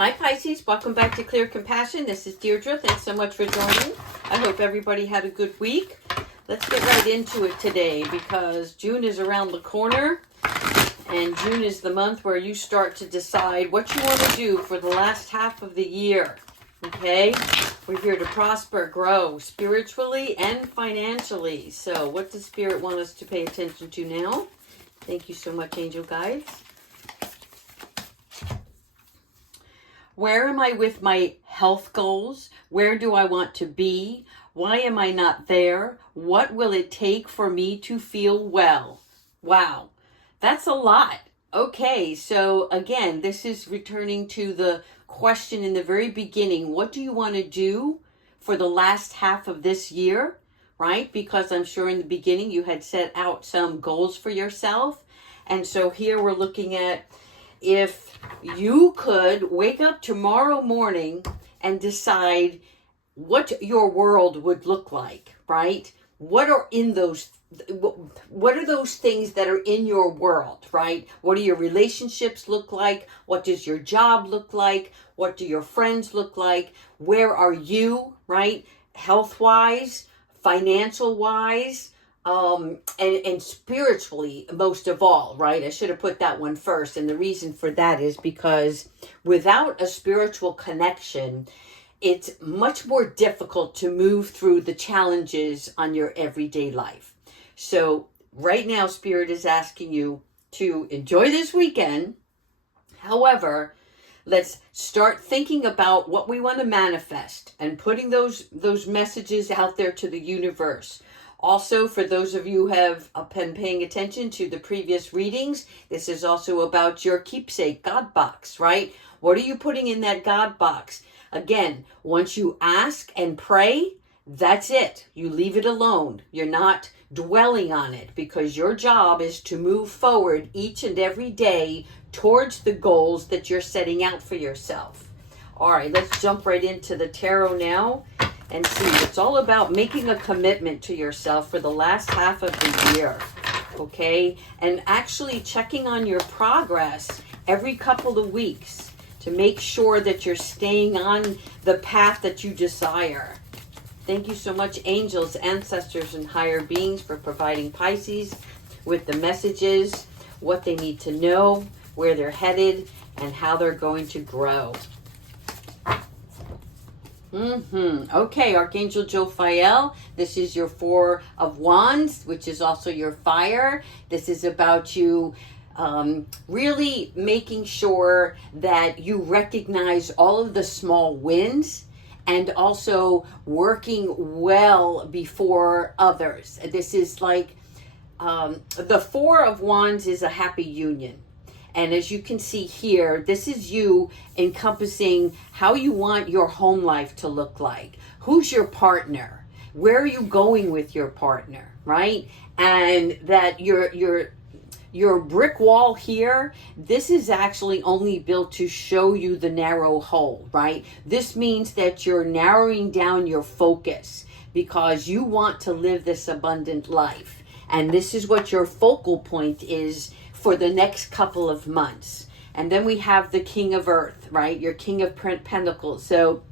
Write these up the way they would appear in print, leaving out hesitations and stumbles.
Hi Pisces, welcome back to Clear Compassion. This is Deirdre. Thanks so much for joining. I hope everybody had a good week. Let's get right into it today because June is around the corner and June is the month where you start to decide what you want to do for the last half of the year. Okay? We're here to prosper, grow spiritually and financially. So what does Spirit want us to pay attention to now? Thank you so much, angel guides. Where am I with my health goals? Where do I want to be? Why am I not there? What will it take for me to feel well? Wow, that's a lot. Okay, so again, this is returning to the question in the very beginning. What do you want to do for the last half of this year? Right? Because I'm sure in the beginning you had set out some goals for yourself. And so here we're looking at if you could wake up tomorrow morning and decide what your world would look like, right? What are those things that are in your world, right? What do your relationships look like? What does your job look like? What do your friends look like? Where are you, right? Health-wise, financial-wise, and spiritually, most of all, right? I should have put that one first. And the reason for that is because without a spiritual connection, it's much more difficult to move through the challenges on your everyday life. So right now, Spirit is asking you to enjoy this weekend. However, let's start thinking about what we want to manifest and putting those messages out there to the universe. Also, for those of you who have been paying attention to the previous readings, this is also about your keepsake God box, right? What are you putting in that God box? Again, once you ask and pray, that's it. You leave it alone. You're not dwelling on it because your job is to move forward each and every day towards the goals that you're setting out for yourself. All right, let's jump right into the tarot now. And see, it's all about making a commitment to yourself for the last half of the year, okay? And actually checking on your progress every couple of weeks to make sure that you're staying on the path that you desire. Thank you so much, angels, ancestors, and higher beings for providing Pisces with the messages, what they need to know, where they're headed, and how they're going to grow. Okay, Archangel Jophiel, this is your Four of Wands, which is also your fire. This is about you really making sure that you recognize all of the small wins and also working well before others. This is like the Four of Wands is a happy union. And as you can see here, this is you encompassing how you want your home life to look like. Who's your partner? Where are you going with your partner, right? And that your brick wall here, this is actually only built to show you the narrow hole, right? This means that you're narrowing down your focus because you want to live this abundant life. And this is what your focal point is for the next couple of months. And then we have the King of Earth, right? Your King of Pentacles. So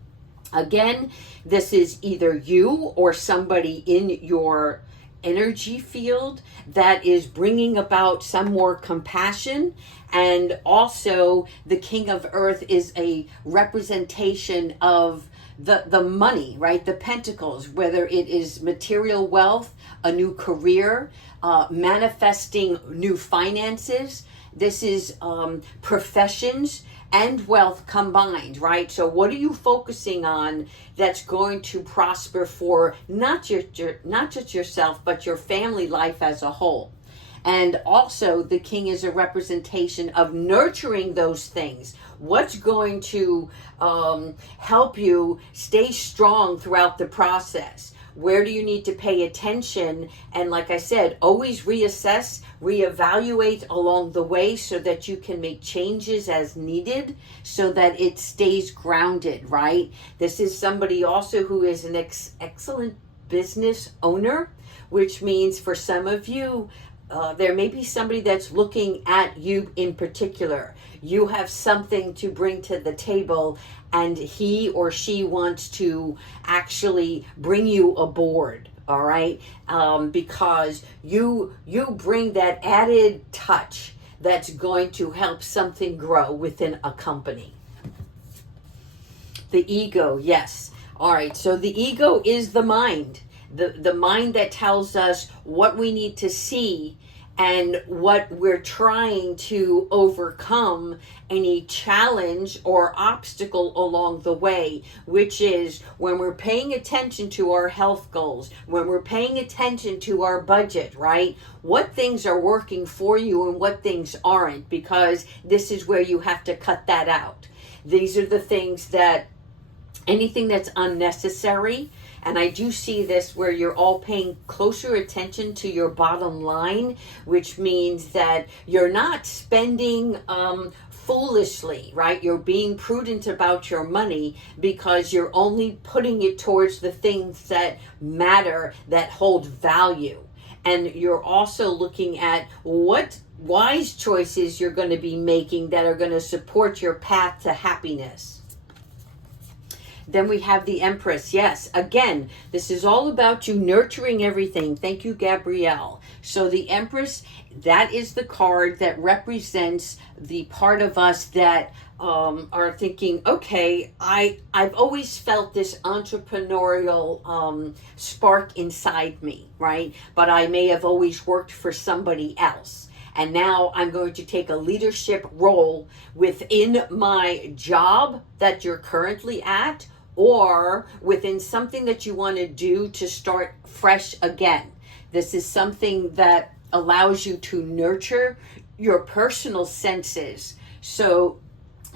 again, this is either you or somebody in your energy field that is bringing about some more compassion. And also the King of Earth is a representation of the money, right? The pentacles, whether it is material wealth, a new career, manifesting new finances. This is professions and wealth combined, right? So what are you focusing on that's going to prosper for not just yourself, but your family life as a whole? And also the King is a representation of nurturing those things. What's going to help you stay strong throughout the process? Where do you need to pay attention? And like I said, always reassess, reevaluate along the way so that you can make changes as needed so that it stays grounded, right? This is somebody also who is an excellent business owner, which means for some of you, there may be somebody that's looking at you in particular. You have something to bring to the table, and he or she wants to actually bring you aboard. All right, because you bring that added touch that's going to help something grow within a company. The ego, yes. All right, so the ego is the mind. The mind that tells us what we need to see and what we're trying to overcome, any challenge or obstacle along the way, which is when we're paying attention to our health goals, when we're paying attention to our budget, right? What things are working for you and what things aren't, because this is where you have to cut that out. These are the things that, anything that's unnecessary, and I do see this where you're all paying closer attention to your bottom line, which means that you're not spending foolishly, right? You're being prudent about your money because you're only putting it towards the things that matter, that hold value. And you're also looking at what wise choices you're going to be making that are going to support your path to happiness. Then we have the Empress. Yes, again, this is all about you nurturing everything. Thank you, Gabrielle. So the Empress, that is the card that represents the part of us that are thinking, okay, I've always felt this entrepreneurial spark inside me, right? But I may have always worked for somebody else. And now I'm going to take a leadership role within my job that you're currently at, or within something that you want to do to start fresh again. This is something that allows you to nurture your personal senses. So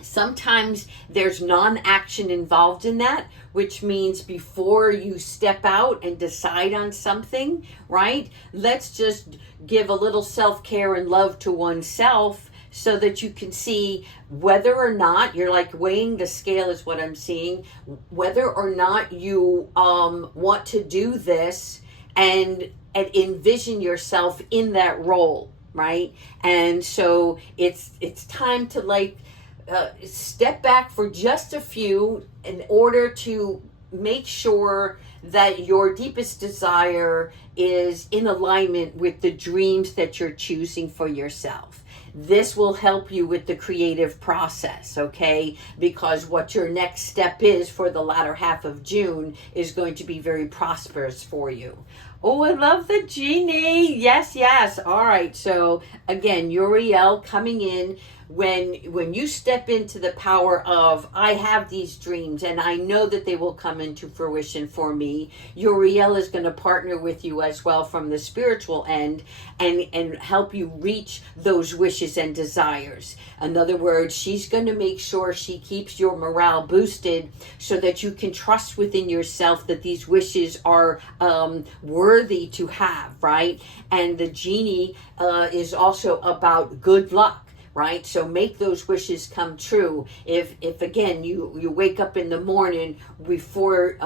sometimes there's non-action involved in that, which means before you step out and decide on something, right? Let's just give a little self-care and love to oneself so that you can see whether or not, you're like weighing the scale is what I'm seeing, whether or not you want to do this and envision yourself in that role, right? And so it's time to like step back for just a few in order to make sure that your deepest desire is in alignment with the dreams that you're choosing for yourself. This will help you with the creative process, okay? Because what your next step is for the latter half of June is going to be very prosperous for you. Oh, I love the genie. Yes, yes. All right. So again, Uriel coming in. When you step into the power of, I have these dreams and I know that they will come into fruition for me, Uriel is going to partner with you as well from the spiritual end and help you reach those wishes and desires. In other words, she's going to make sure she keeps your morale boosted so that you can trust within yourself that these wishes are worthy to have, right? And the genie is also about good luck. Right? So make those wishes come true. If again, you wake up in the morning before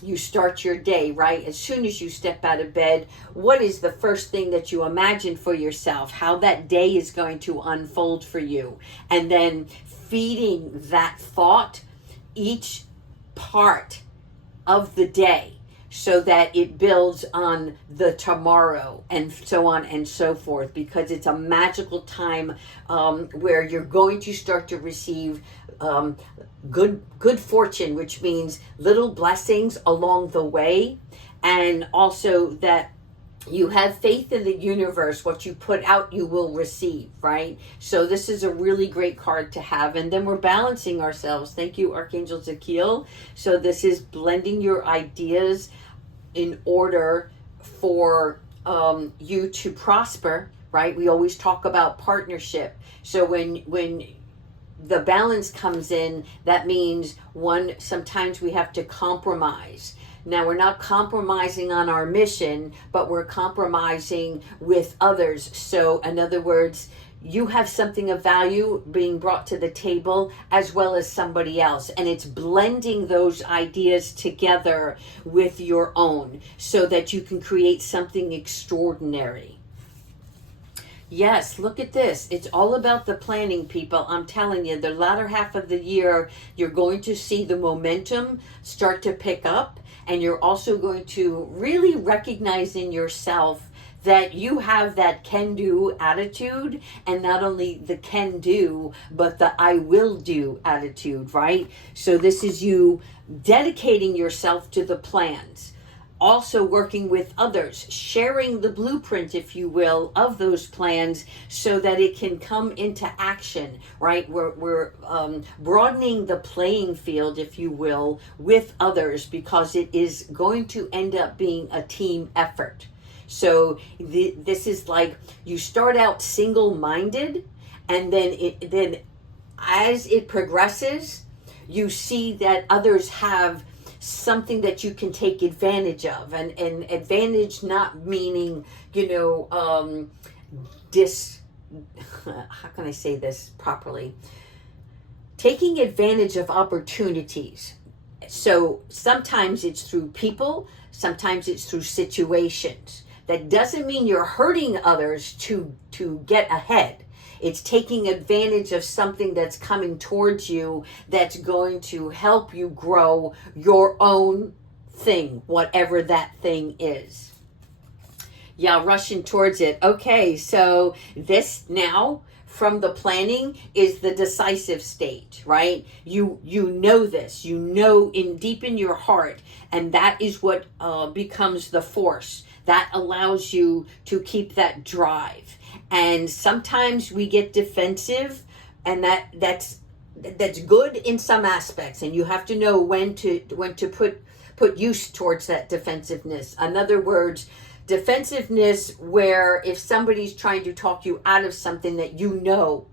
you start your day, right? As soon as you step out of bed, what is the first thing that you imagine for yourself? How that day is going to unfold for you. And then feeding that thought each part of the day, so that it builds on the tomorrow and so on and so forth, because it's a magical time where you're going to start to receive good fortune, which means little blessings along the way, and also that you have faith in the universe. What you put out, you will receive, right? So this is a really great card to have. And then we're balancing ourselves. Thank you, Archangel Zakiel. So this is blending your ideas in order for you to prosper, right? We always talk about partnership. So when the balance comes in, that means sometimes we have to compromise. Now, we're not compromising on our mission, but we're compromising with others. So, in other words, you have something of value being brought to the table as well as somebody else. And it's blending those ideas together with your own so that you can create something extraordinary. Yes, look at this. It's all about the planning, people. I'm telling you, the latter half of the year, you're going to see the momentum start to pick up, and you're also going to really recognize in yourself that you have that can do attitude, and not only the can do, but the I will do attitude, right? So this is you dedicating yourself to the plans, also working with others, sharing the blueprint, if you will, of those plans so that it can come into action, right? We're broadening the playing field, if you will, with others, because it is going to end up being a team effort. So this is like you start out single-minded, and then as it progresses, you see that others have something that you can take advantage of, and advantage not meaning, dis how can I say this properly, taking advantage of opportunities. So sometimes it's through people, sometimes it's through situations. That doesn't mean you're hurting others to get ahead. It's taking advantage of something that's coming towards you that's going to help you grow your own thing, whatever that thing is. Yeah, rushing towards it. Okay, so this now from the planning is the decisive state, right? You know this, deep in your heart, and that is what becomes the force that allows you to keep that drive. And sometimes we get defensive, and that's good in some aspects, and you have to know when to put use towards that defensiveness. In other words, defensiveness where if somebody's trying to talk you out of something that you know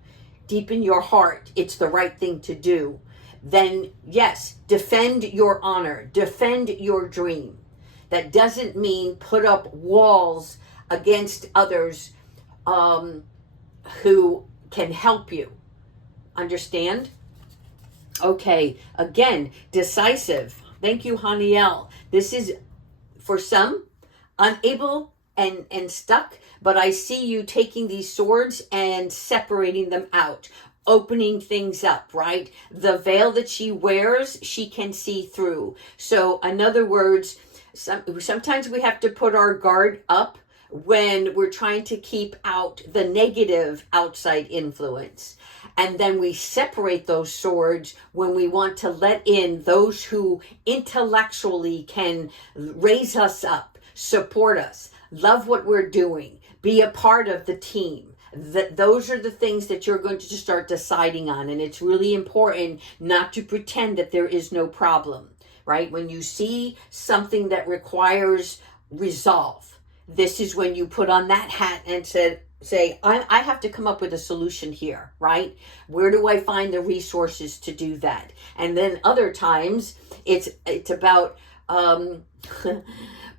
deep in your heart it's the right thing to do, then yes, defend your honor, defend your dream. That doesn't mean put up walls against others who can help you. Understand? Okay, again, decisive. Thank you, Haniel. This is, for some, unable and stuck, but I see you taking these swords and separating them out, opening things up, right? The veil that she wears, she can see through. So in other words, sometimes we have to put our guard up when we're trying to keep out the negative outside influence. And then we separate those swords when we want to let in those who intellectually can raise us up, support us, love what we're doing, be a part of the team. Those are the things that you're going to start deciding on. And it's really important not to pretend that there is no problem, right? When you see something that requires resolve, this is when you put on that hat and say, I have to come up with a solution here, right? Where do I find the resources to do that? And then other times it's about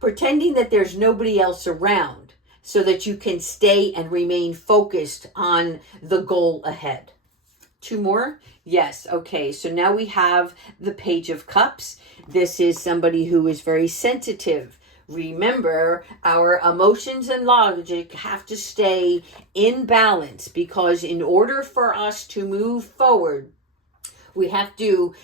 pretending that there's nobody else around so that you can stay and remain focused on the goal ahead. Two more? Yes. Okay. So now we have the Page of Cups. This is somebody who is very sensitive. Remember, our emotions and logic have to stay in balance, because in order for us to move forward, we have to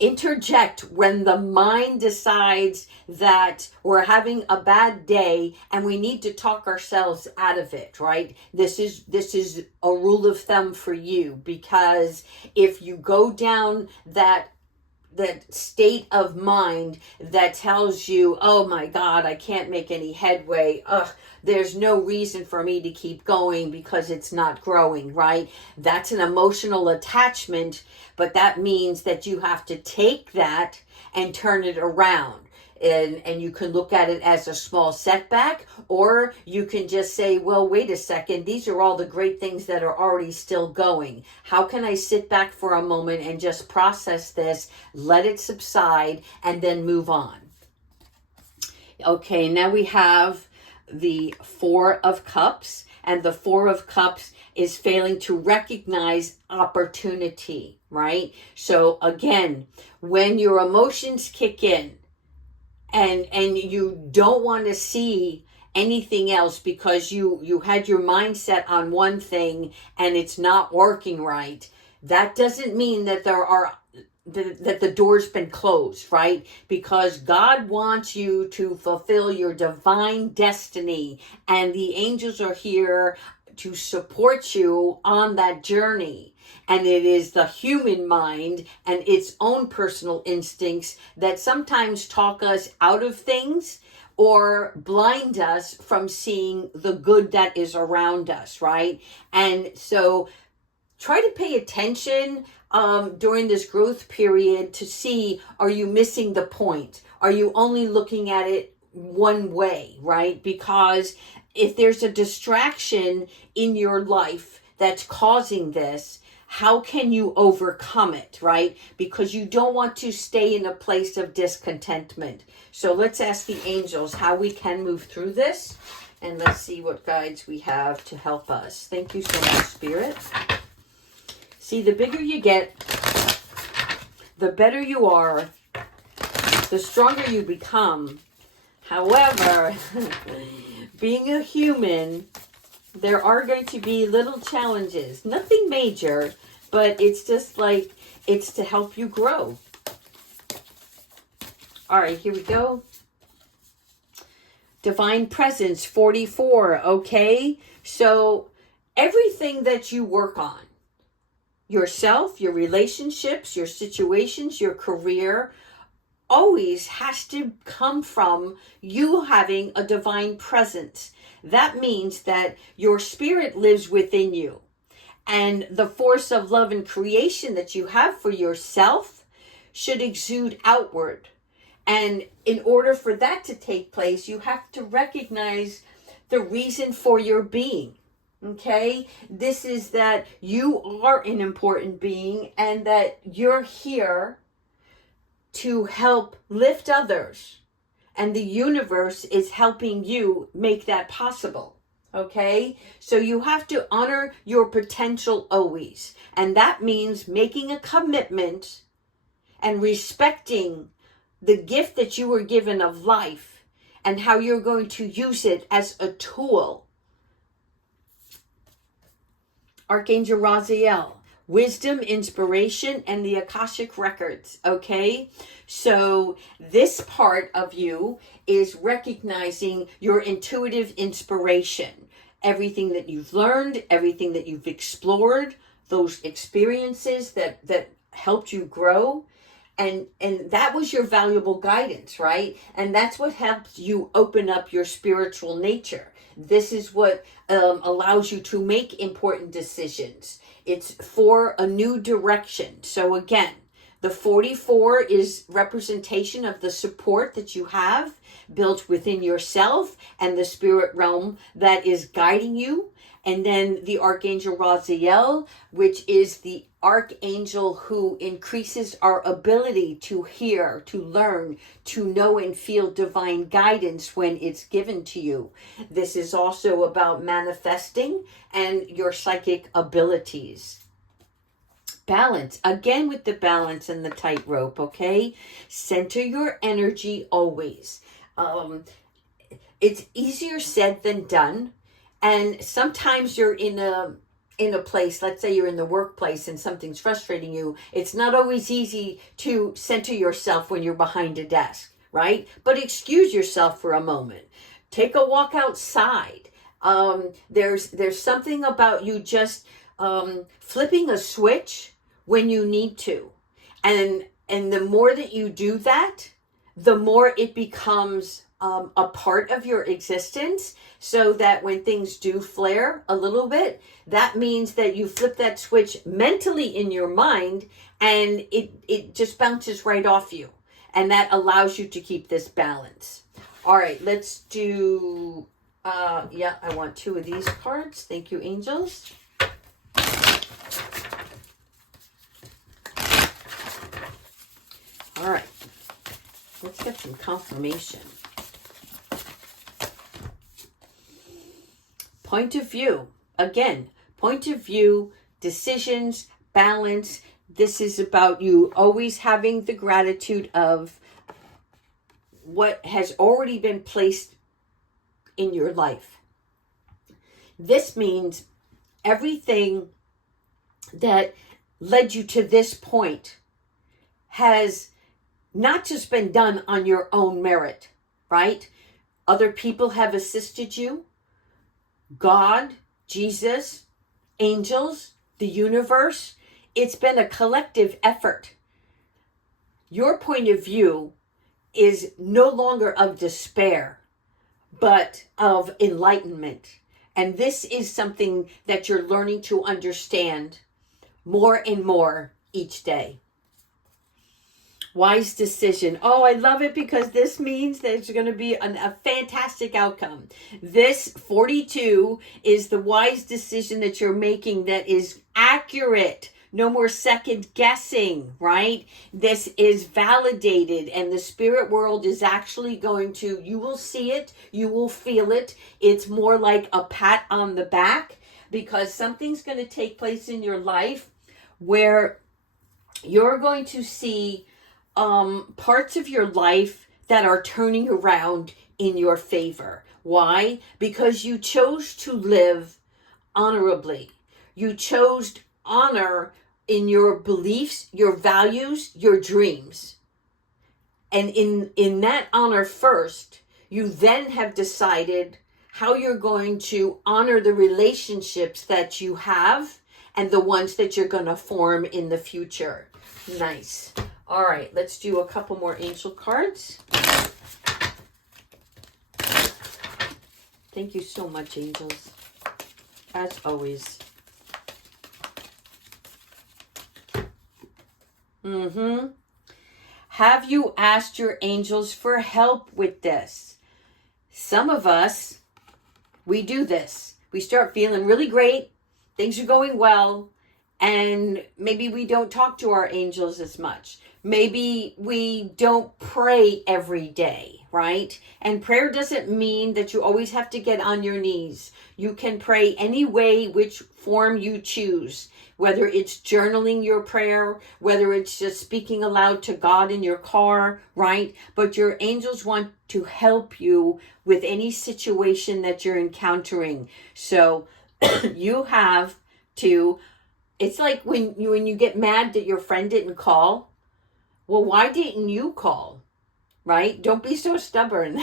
interject when the mind decides that we're having a bad day and we need to talk ourselves out of it, right? This is a rule of thumb for you, because if you go down that state of mind that tells you, oh my God, I can't make any headway. There's no reason for me to keep going because it's not growing, right? That's an emotional attachment, but that means that you have to take that and turn it around. And you can look at it as a small setback, or you can just say, well, wait a second, these are all the great things that are already still going. How can I sit back for a moment and just process this, let it subside, and then move on? Okay, now we have the Four of Cups, and the Four of Cups is failing to recognize opportunity, right? So again, when your emotions kick in, and you don't want to see anything else because you had your mindset on one thing and it's not working right, that doesn't mean that that the door's been closed, right? Because God wants you to fulfill your divine destiny, and the angels are here to support you on that journey. And it is the human mind and its own personal instincts that sometimes talk us out of things or blind us from seeing the good that is around us, right? And so try to pay attention during this growth period to see, are you missing the point? Are you only looking at it one way, right? Because if there's a distraction in your life that's causing this, how can you overcome it, right? Because you don't want to stay in a place of discontentment. So let's ask the angels how we can move through this. And let's see what guides we have to help us. Thank you so much, Spirit. See, the bigger you get, the better you are, the stronger you become. However, being a human, there are going to be little challenges. Nothing major, but it's just like, it's to help you grow. All right, here we go. Divine Presence 44, okay? So everything that you work on, yourself, your relationships, your situations, your career, always has to come from you having a divine presence. That means that your spirit lives within you. And the force of love and creation that you have for yourself should exude outward. And in order for that to take place, you have to recognize the reason for your being. Okay, this is that you are an important being and that you're here to help lift others. And the universe is helping you make that possible. Okay, so you have to honor your potential always. And that means making a commitment and respecting the gift that you were given of life and how you're going to use it as a tool. Archangel Raziel, wisdom, inspiration, and the Akashic records, okay? So this part of you is recognizing your intuitive inspiration. Everything that you've learned, everything that you've explored, those experiences that helped you grow. And that was your valuable guidance, right? And that's what helps you open up your spiritual nature. This is what allows you to make important decisions. It's for a new direction. So again, the 44 is representation of the support that you have built within yourself and the spirit realm that is guiding you. And then the Archangel Raziel, which is the archangel who increases our ability to hear, to learn, to know and feel divine guidance when it's given to you. This is also about manifesting and your psychic abilities. Balance, again with the balance and the tightrope, okay? Center your energy always. It's easier said than done. And sometimes you're in a place, let's say you're in the workplace and something's frustrating you. It's not always easy to center yourself when you're behind a desk, right? But excuse yourself for a moment. Take a walk outside. There's something about you just flipping a switch when you need to. And the more that you do that, the more it becomes a part of your existence, so that when things do flare a little bit, that means that you flip that switch mentally in your mind and it just bounces right off you. And that allows you to keep this balance. All right, let's do, I want 2 of these cards. Thank you, angels. All right, let's get some confirmation. Point of view. Again, point of view, decisions, balance. This is about you always having the gratitude of what has already been placed in your life. This means everything that led you to this point has not just been done on your own merit, right? Other people have assisted you. God, Jesus, angels, the universe. It's been a collective effort. Your point of view is no longer of despair, but of enlightenment. And this is something that you're learning to understand more and more each day. Wise decision. Oh, I love it because this means there's going to be a fantastic outcome. This 42 is the wise decision that you're making that is accurate. No more second guessing, right? This is validated, and the spirit world is actually going to, you will see it, you will feel it. It's more like a pat on the back because something's going to take place in your life where you're going to see parts of your life that are turning around in your favor. Why? Because you chose to live honorably. You chose honor in your beliefs, your values, your dreams. And in that honor first, you then have decided how you're going to honor the relationships that you have and the ones that you're going to form in the future. Nice. All right, let's do a couple more angel cards. Thank you so much, angels. As always. Have you asked your angels for help with this? Some of us, we do this. We start feeling really great. Things are going well. And maybe we don't talk to our angels as much. Maybe we don't pray every day, right? And prayer doesn't mean that you always have to get on your knees. You can pray any way, which form you choose. Whether it's journaling your prayer, whether it's just speaking aloud to God in your car, right? But your angels want to help you with any situation that you're encountering. So you have to, it's like when you get mad that your friend didn't call. Well, why didn't you call? Right? Don't be so stubborn.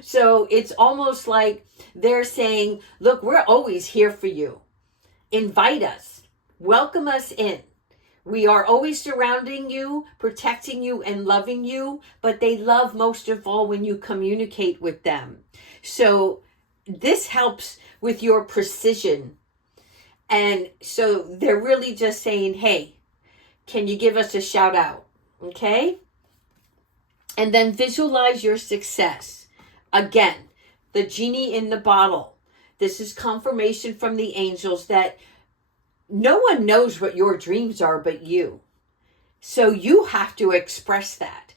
So it's almost like they're saying, look, we're always here for you. Invite us. Welcome us in. We are always surrounding you, protecting you, and loving you, but they love most of all when you communicate with them. So this helps with your precision. And so they're really just saying, hey, can you give us a shout out? Okay? And then visualize your success. Again, the genie in the bottle. This is confirmation from the angels that no one knows what your dreams are but you. So you have to express that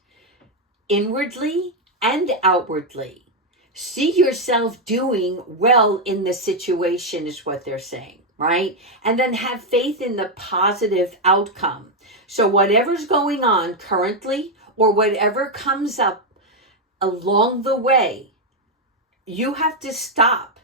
inwardly and outwardly. See yourself doing well in the situation is what they're saying, right? And then have faith in the positive outcome. So whatever's going on currently or whatever comes up along the way, you have to stop,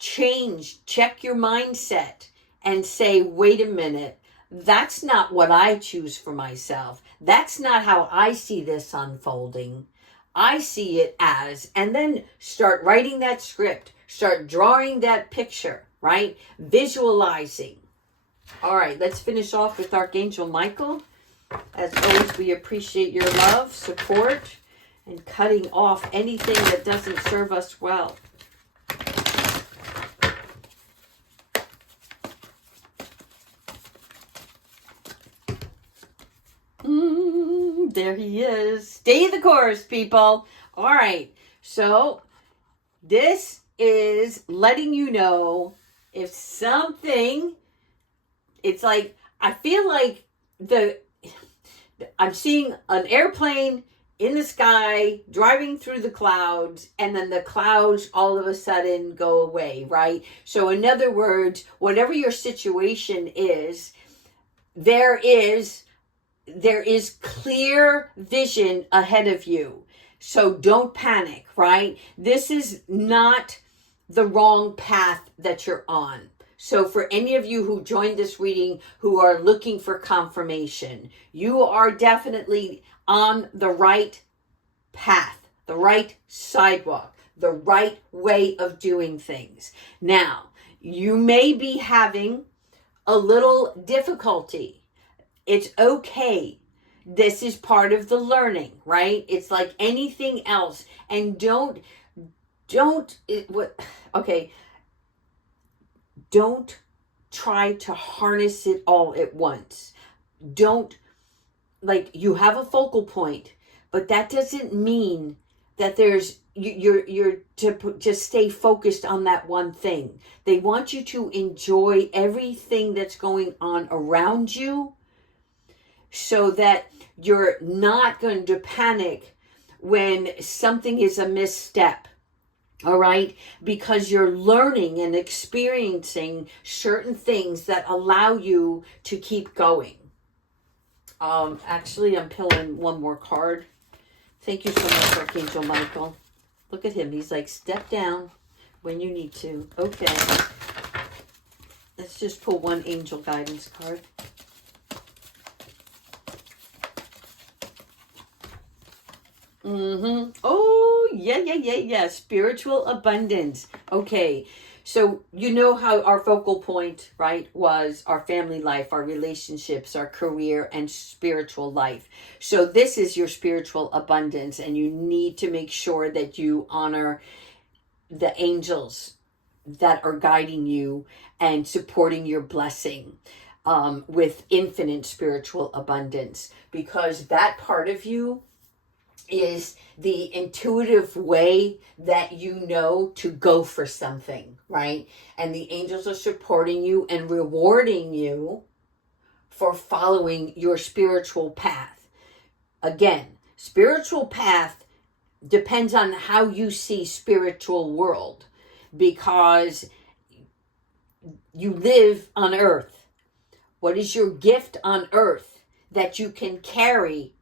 change, check your mindset, and say, wait a minute, that's not what I choose for myself. That's not how I see this unfolding. I see it as, and then start writing that script, start drawing that picture, right? Visualizing. All right, let's finish off with Archangel Michael. As always, we appreciate your love, support, and cutting off anything that doesn't serve us well. There he is. Stay the course, people. All right. So this is letting you know if something, it's like, I feel like I'm seeing an airplane in the sky driving through the clouds, and then the clouds all of a sudden go away, right? So in other words, whatever your situation is, there is clear vision ahead of you. So don't panic, right? This is not the wrong path that you're on. So for any of you who joined this reading who are looking for confirmation, you are definitely on the right path, the right sidewalk, the right way of doing things. Now, you may be having a little difficulty. It's okay. This is part of the learning, right? It's like anything else. And don't try to harness it all at once. Don't, like, you have a focal point, but that doesn't mean that you're to just stay focused on that one thing. They want you to enjoy everything that's going on around you, so that you're not going to panic when something is a misstep. All right, because you're learning and experiencing certain things that allow you to keep going. Actually, I'm pulling one more card. Thank you so much, Archangel Michael. Look at him. He's like, step down when you need to. Okay. Let's just pull one angel guidance card. Oh, yeah. Spiritual abundance. Okay. So you know how our focal point, right, was our family life, our relationships, our career, and spiritual life. So this is your spiritual abundance, and you need to make sure that you honor the angels that are guiding you and supporting your blessing with infinite spiritual abundance, because that part of you is the intuitive way that you know to go for something, right? And the angels are supporting you and rewarding you for following your spiritual path. Again, spiritual path depends on how you see spiritual world, because you live on earth. What is your gift on earth that you can carry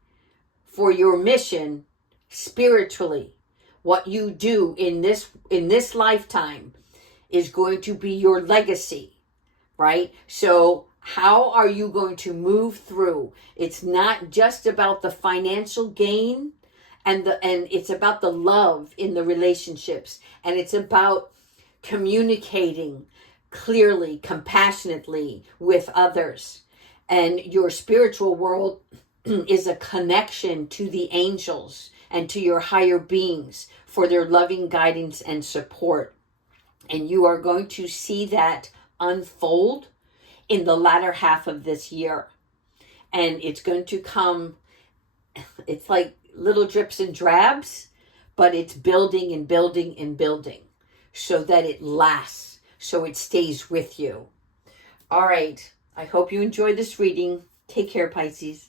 for your mission spiritually? What you do in this lifetime is going to be your legacy, right? So how are you going to move through? It's not just about the financial gain, and it's about the love in the relationships, and it's about communicating clearly, compassionately with others. And your spiritual world is a connection to the angels and to your higher beings for their loving guidance and support. And you are going to see that unfold in the latter half of this year. And it's going to come, it's like little drips and drabs, but it's building and building and building so that it lasts, so it stays with you. All right. I hope you enjoyed this reading. Take care, Pisces.